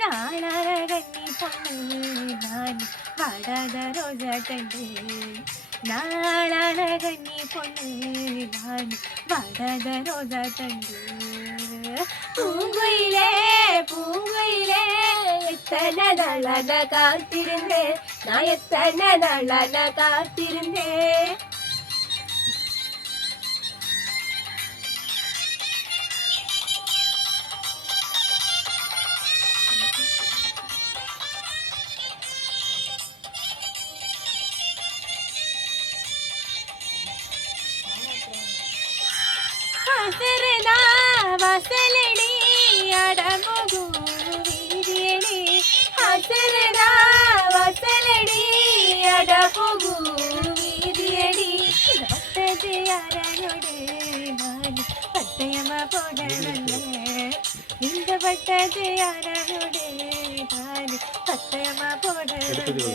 நாளான கண்ணி பொண்ணு நான் வாடாத ரோஜா தண்டு நாளான கண்ணி பொண்ணு நான் வாடாத ரோஜா தண்டு பூங்குயிலே பூங்குயிலே எத்தனை நாளாக காத்திருந்தேன் நான் எத்தனை நாளாக காத்திருந்தேன் ಹಸರದ ವಾಸಲಡಿ ಅಡಮಗು ವೀರ್ಯಡಿ ಹಸರದ ವಾಸಲಡಿ ಅಡಮಗು ವೀರ್ಯಡಿ ಪಟ್ಟದ ಯಾರನೊಡೆ ನಾನು ಪಟ್ಟಯಮ ಪೊಡವಲ್ಲ இந்த பட்டது யாரனொಡೆ ನಾನು ಪಟ್ಟಯಮ ಪೊಡವಲ್ಲ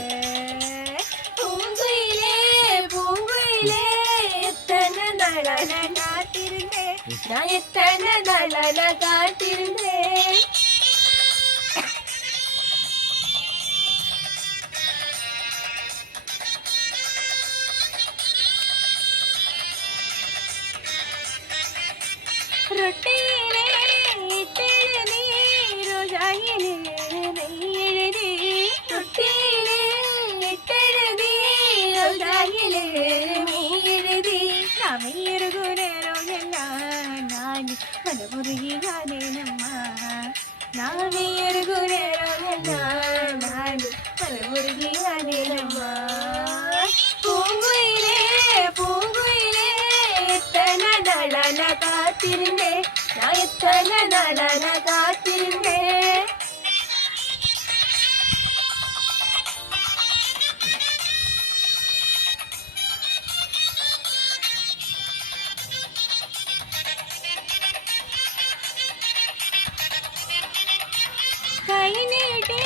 பூங்குயிலே பூங்குயிலே எத்தனை நாளான காத்திருந்தேன் நான் எத்தனை நாளான காத்திருந்தேன் ரொட்டியிலே இட்டெழுதி ரோஜாயிலே மெய்யெழுதி ரொட்டியிலே இட்டெழுதி ரோஜாயிலே மெய்யெழுதி நாமையருகு நேரம் எல்லாம் நான் மனமுருகியானேனಮ್ಮ நாமையருகு நேரம் எல்லாம் நான் மனமுருகியானேனಮ್ಮ பூங்குயிலே பூங்குயிலே எத்தனை நாளான காத்திருந்தேன் நான் எத்தனை நாளான காத்திருந்தேன் கை நீட்டி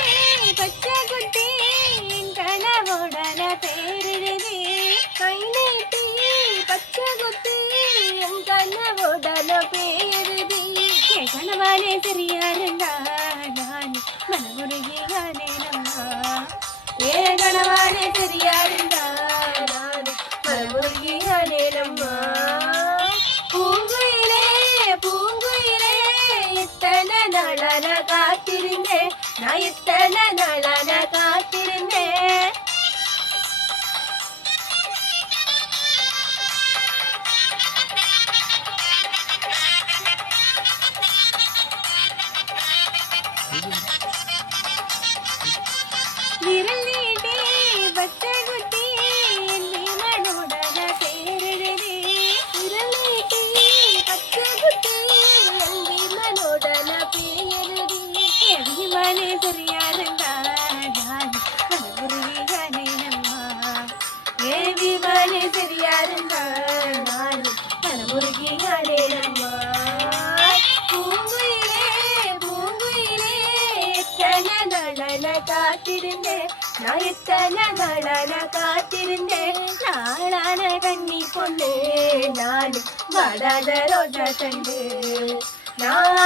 பச்சை குட்டி என் கனவுடன பேரெழுதி கை நீட்டி பச்சை குட்டி என் கனவுடன பேரெழுதி என் கனவாலே சரியா இருந்தா நான் மனமுருகியானேனம்மா என் கனவாலே சரியா இருந்தா நான் மனமுருகியானேனம்மா பூங்குயிலே பூங்குயிலே எத்தனை நாளான காத்திருந்தேன் நான் எத்தனை நாளான காத்திருந்தேன் விரல் நீட்டி பச்சை குட்டி என் வீமனுடன பேரெழுதி விரல் நீட்டி பச்சை குட்டி என் வீமனுடன பேரெழுதி என் வீமனே சரியா இருந்தா நான் மனமுருகியானேனம்மா என் வீமனே சரியா இருந்தா நான் மனமுருகியானேனம்மா பூங்குயிலே பூங்குயிலே எத்தனை நாளான காத்திருந்தேன் நான் எத்தனை நாளான காத்திருந்தேன் நாளான கண்ணி பொண்ணு நான் வாடாத ரோஜா தண்டு நான்